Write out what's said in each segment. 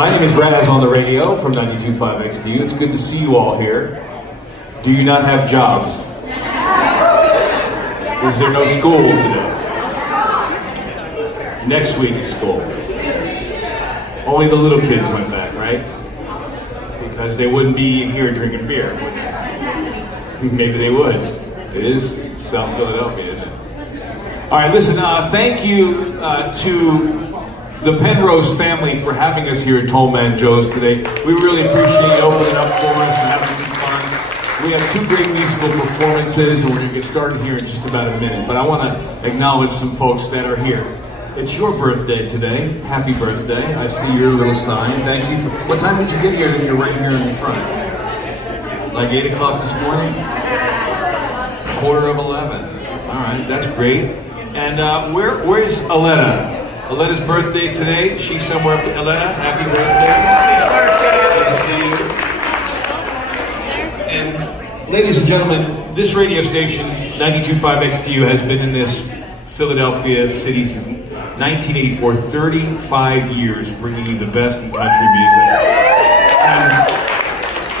My name is Razz on the radio from 92.5 XTU. It's good to see you all here. Do you not have jobs? Is there no school today? Next week is school. Only the little kids went back, right? Because they wouldn't be here drinking beer. Maybe they would. It is South Philadelphia, isn't it? All right, listen, thank you to the Penrose family for having us here at Tall Man Joe's today. We really appreciate you opening up for us and having some fun. We have two great musical performances, and we're going to get started here in just about a minute. But I want to acknowledge some folks that are here. It's your birthday today. Happy birthday. I see your little sign. Thank you. What time did you get here? You're right here in front. Like 8 o'clock this morning? 11:15. All right, that's great. And where's Aletta? Aletta's birthday today. She's somewhere up there. Aletta, happy birthday. Happy birthday. And ladies and gentlemen, this radio station, 92.5 XTU, has been in this Philadelphia city since 1984, 35 years, bringing you the best in country music. And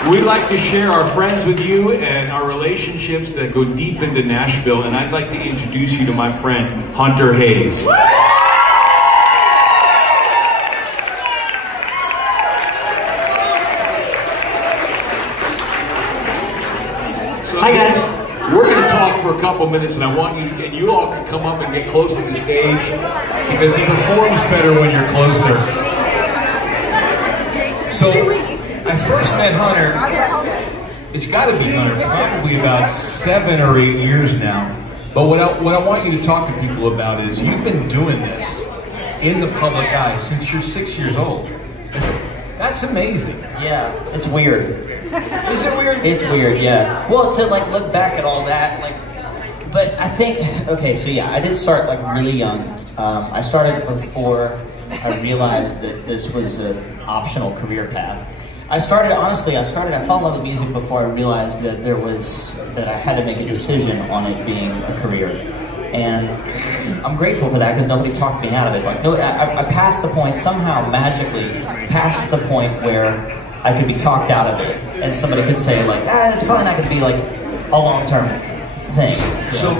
we'd like to share our friends with you and our relationships that go deep into Nashville, and I'd like to introduce you to my friend, Hunter Hayes. Hi guys. We're going to talk for a couple minutes, and I want you, and you all can come up and get close to the stage because he performs better when you're closer. So, I first met Hunter. It's got to be Hunter, probably about 7 or 8 years now. But what I want you to talk to people about is you've been doing this in the public eye since you're 6 years old. That's amazing. Yeah, it's weird. Is it weird? It's weird, yeah. Well, to like look back at all that, like, but I think, okay, so yeah, I did start like really young. I started before I realized that this was an optional career path. I fell in love with music before I realized that that I had to make a decision on it being a career. And I'm grateful for that because nobody talked me out of it. Like, no, I passed the point, somehow magically passed the point where I could be talked out of it, and somebody could say like, it's probably not going to be like a long-term thing. So,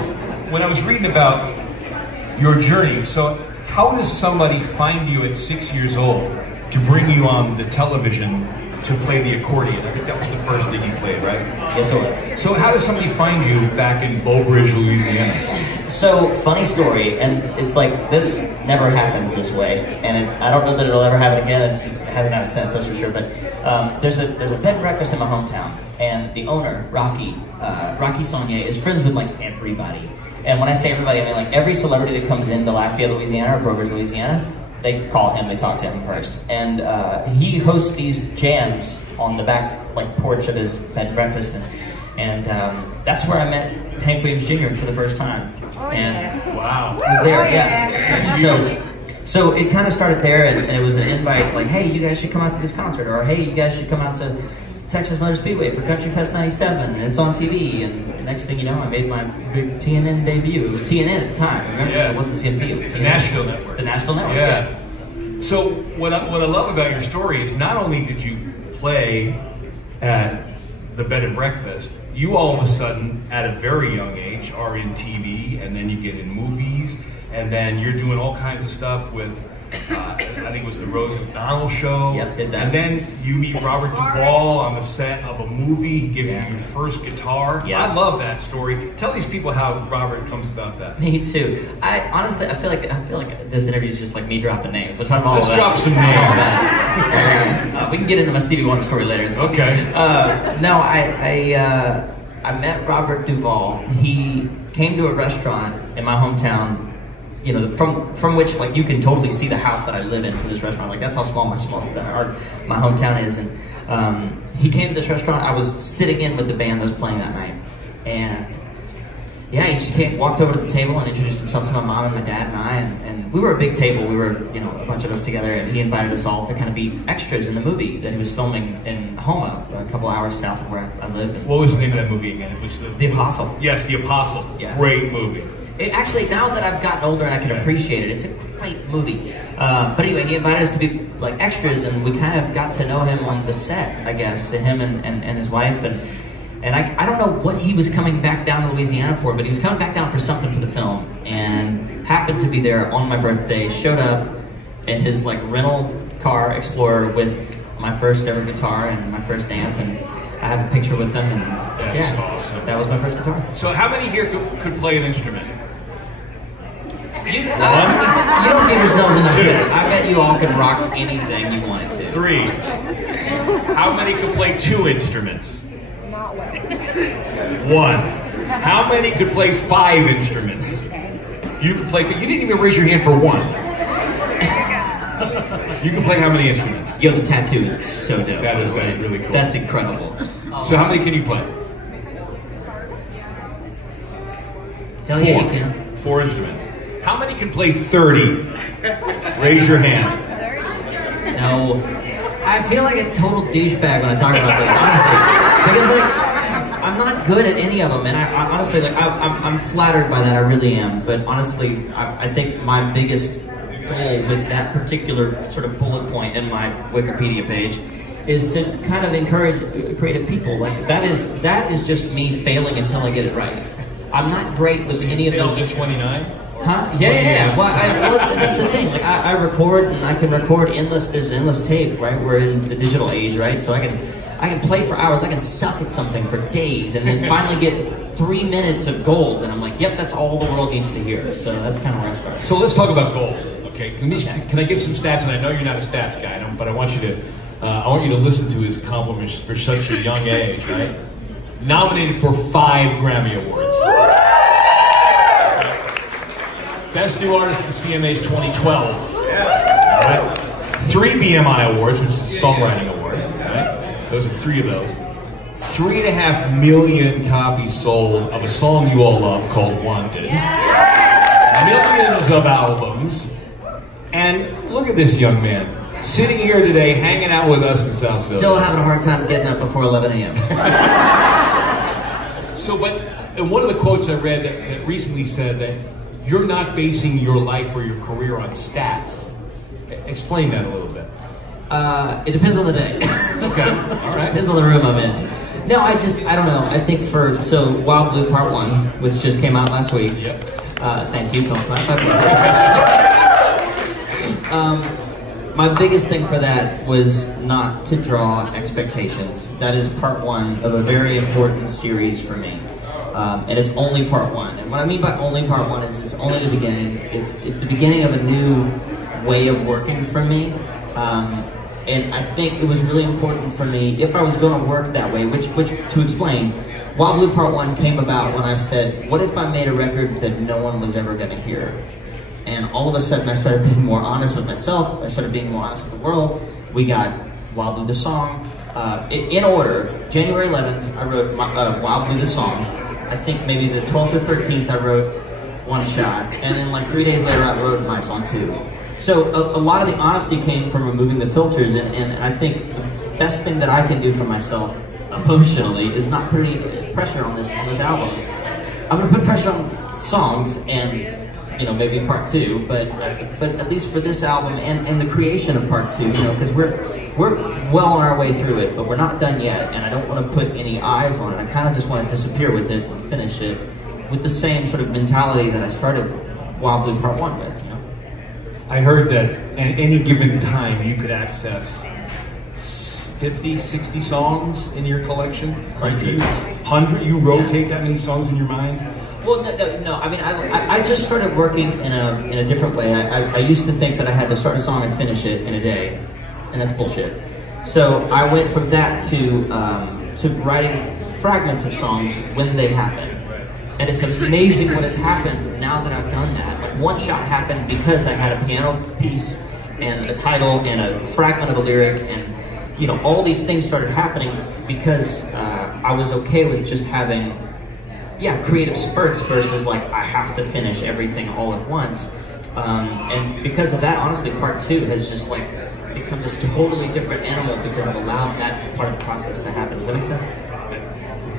when I was reading about your journey, so how does somebody find you at 6 years old to bring you on the television to play the accordion? I think that was the first thing you played, right? Yes, it was. So how does somebody find you back in Bow Bridge, Louisiana? So, funny story, and it's like, this never happens this way, and I don't know that it'll ever happen again. It hasn't happened since, that's for sure, but there's a bed and breakfast in my hometown, and the owner, Rocky Saunier, is friends with like everybody. And when I say everybody, I mean like every celebrity that comes into Lafayette, Louisiana, or Bow Bridge, Louisiana, they call him, they talk to him first. And he hosts these jams on the back like porch of his bed and breakfast, and that's where I met Hank Williams Jr. for the first time. And wow, I was there, yeah. So it kind of started there, and it was an invite like, hey, you guys should come out to this concert, or hey, you guys should come out to Texas Motor Speedway for Country Fest '97, and it's on TV. And the next thing you know, I made my big TNN debut. It was TNN at the time. Remember, it wasn't CMT. It was TNN. The Nashville Network. The Nashville Network. Yeah. So what I love about your story is not only did you play at the bed and breakfast, you all of a sudden, at a very young age, are in TV, and then you get in movies, and then you're doing all kinds of stuff with, I think it was the Rose McDonald show. Yep, did that. And then you meet Robert Duvall on the set of a movie. He gives you your first guitar. Yeah. I love that story. Tell these people how Robert comes about that. Me too. Honestly, I feel like this interview is just like me dropping names, which I'm all Let's about. drop some names. We can get into my Stevie Wonder story later. Okay. No, I met Robert Duvall. He came to a restaurant in my hometown, you know, from which like you can totally see the house that I live in from this restaurant. Like that's how small my hometown is. And he came to this restaurant. I was sitting in with the band that was playing that night, and yeah, he just walked over to the table and introduced himself to my mom and my dad and I, and we were a big table. We were, you know, a bunch of us together, and he invited us all to kind of be extras in the movie that he was filming in Houma, a couple hours south of where I lived. What was the name of that movie again? It was The Apostle. Yes, The Apostle. Yeah. Great movie. Actually, now that I've gotten older and I can appreciate it, it's a great movie. But anyway, he invited us to be like extras, and we kind of got to know him on the set, I guess, him and his wife, and I don't know what he was coming back down to Louisiana for, but he was coming back down for something for the film, and happened to be there on my birthday, showed up in his like rental car Explorer with my first ever guitar and my first amp, and I have a picture with them, and That's awesome. that was my first guitar. So how many here could play an instrument? You don't give yourselves enough credit. I bet you all can rock anything you wanted to. 3. Honestly. How many could play 2 instruments? 1. How many could play 5 instruments? You could play. You didn't even raise your hand for 1. You can play how many instruments? Yo, the tattoo is so dope. That is really cool. That's incredible. So how many can you play? Hell yeah, you can. 4 instruments. How many can play 30? Raise your hand. No. I feel like a total douchebag when I talk about this, honestly. Because, like, I'm not good at any of them, and I honestly, like, I'm flattered by that, I really am. But honestly, I think my biggest goal with that particular sort of bullet point in my Wikipedia page is to kind of encourage creative people. Like, that is just me failing until I get it right. I'm not great with any of those. Failed at 29? Huh? Yeah. Well, that's the thing. Like, I record, and I can record endless. There's endless tape, right? We're in the digital age, right? So I can play for hours. I can suck at something for days, and then finally get 3 minutes of gold, and I'm like, yep, that's all the world needs to hear. So that's kind of where I started. So let's talk about gold. Okay. Can I give some stats? And I know you're not a stats guy, but I want you to listen to his accomplishments for such a young age, right? Nominated for 5 Grammy Awards. Best New Artist at the CMA's 2012. Right? 3 BMI Awards, which is a songwriting award. Right? Those are 3 of those. 3.5 million copies sold of a song you all love called Wanted. Millions of albums. And look at this young man, sitting here today, hanging out with us in South Philly. Still having a hard time getting up before 11 a.m. And one of the quotes I read that recently said that you're not basing your life or your career on stats. Explain that a little bit. It depends on the day. Okay, all right. Depends on the room I'm in. No, I don't know. I think so Wild Blue Part 1, which just came out last week. Yep. Thank you, my biggest thing for that was not to draw expectations. That is part 1 of a very important series for me. And it's only part 1. And what I mean by only part 1 is it's only the beginning. It's the beginning of a new way of working for me. And I think it was really important for me, if I was going to work that way, which to explain, Wild Blue Part 1 came about when I said, what if I made a record that no one was ever going to hear? And all of a sudden I started being more honest with myself, I started being more honest with the world. We got Wild Blue the song. In order, January 11th I wrote Wild Blue the song. I think maybe the 12th or 13th I wrote One Shot. And then like 3 days later I wrote My Song 2. So a lot of the honesty came from removing the filters, and I think the best thing that I can do for myself emotionally is not put any pressure on this album. I'm gonna put pressure on songs and maybe part 2, but at least for this album and the creation of part 2, because we're well on our way through it, but we're not done yet, and I don't want to put any eyes on it. I kind of just want to disappear with it and finish it with the same sort of mentality that I started Wild Blue Part 1 with. I heard that at any given time you could access 50, 60 songs in your collection? Hundreds. 100? You rotate that many songs in your mind? Well, no. I mean, I just started working in a different way. I used to think that I had to start a song and finish it in a day, and that's bullshit. So I went from that to writing fragments of songs when they happen. And it's amazing what has happened now that I've done that. Like, One Shot happened because I had a piano piece and a title and a fragment of a lyric, and all these things started happening because I was okay with just having creative spurts versus like I have to finish everything all at once. And because of that, honestly, part 2 has just like become this totally different animal because I've allowed that part of the process to happen. Does that make sense?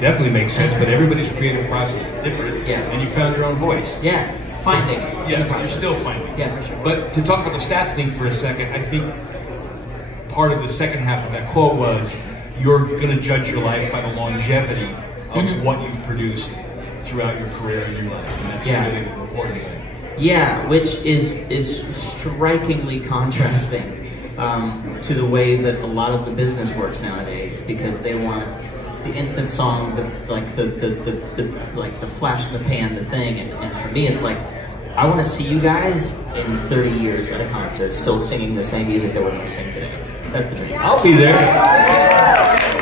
Definitely makes sense, but everybody's creative process is different. Yeah. And you found your own voice. Yeah, finding. Yes, you're still finding. Yeah, for sure. But to talk about the stats thing for a second, I think part of the second half of that quote was, you're going to judge your life by the longevity of what you've produced throughout your career and your life. And that's a really important thing. Yeah, which is strikingly contrasting to the way that a lot of the business works nowadays, because they want the instant song, the flash in the pan, the thing, and for me it's like, I want to see you guys in 30 years at a concert still singing the same music that we're going to sing today. That's the dream. I'll be there.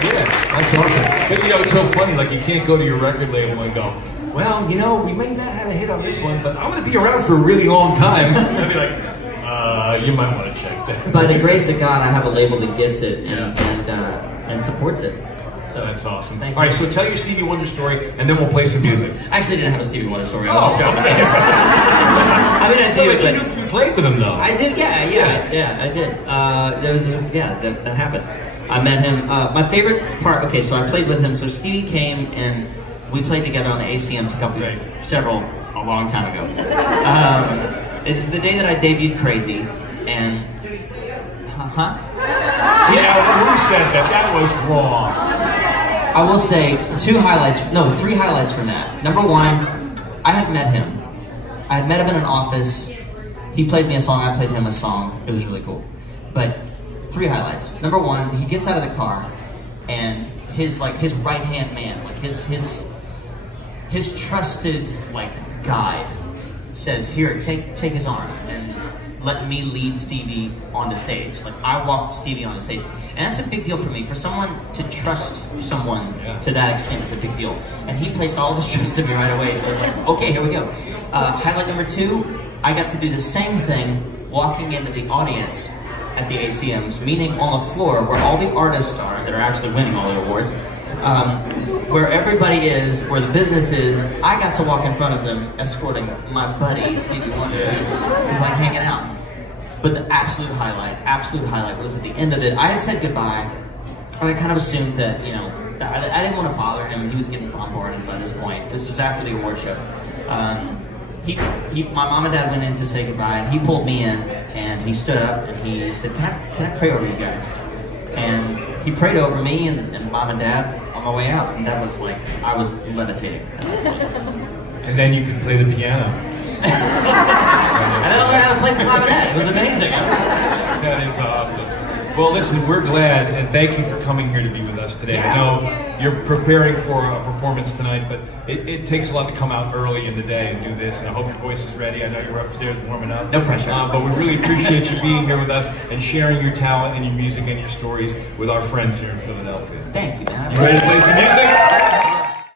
Yeah, that's awesome. But you know, it's so funny, like you can't go to your record label and go, well, you know, we may not have a hit on this one, but I'm going to be around for a really long time. They'll be like, you might want to check that. By the grace of God, I have a label that gets it and supports it. So that's awesome. Thank you. All right, so tell your Stevie Wonder story, and then we'll play some music. I actually didn't have a Stevie Wonder story. I mean, I do. But you played with him, though. I did. Yeah, I did. There was that happened. I met him. My favorite part. Okay, so I played with him. So Stevie came and we played together on the ACMs a long time ago. It's the day that I debuted Crazy, and yeah, who said that? That was wrong. I will say three highlights from that. Number one, I had met him. I had met him in an office. He played me a song, I played him a song. It was really cool. But three highlights. Number one, he gets out of the car, and his right-hand man, like his trusted guide, says, "Here, take his arm and let me lead Stevie on the stage." Like, I walked Stevie on the stage. And that's a big deal for me. For someone to trust someone to that extent is a big deal. And he placed all of his trust in me right away. So I was like, okay, here we go. Highlight number two, I got to do the same thing walking into the audience at the ACMs, meaning on the floor where all the artists are that are actually winning all the awards. Where everybody is, where the business is, I got to walk in front of them escorting my buddy Stevie Wonder. He's like hanging out. But the absolute highlight was at the end of it. I had said goodbye. I kind of assumed that, you know, that I didn't want to bother him. He was getting bombarded by this point. This was after the award show. My mom and dad went in to say goodbye, and he pulled me in, and he stood up, and he said, can I pray over you guys? And he prayed over me and mom and dad on my way out, and that was like, I was levitating. And then you could play the piano. And then I learned how to play the clarinet. It was amazing. That is awesome. Well, listen, we're glad, and thank you for coming here to be with us today. I know you're preparing for a performance tonight, but it takes a lot to come out early in the day and do this, and I hope your voice is ready. I know you're upstairs warming up. No pressure. But we really appreciate you being here with us and sharing your talent and your music and your stories with our friends here in Philadelphia. Thank you, man. You ready to play some music?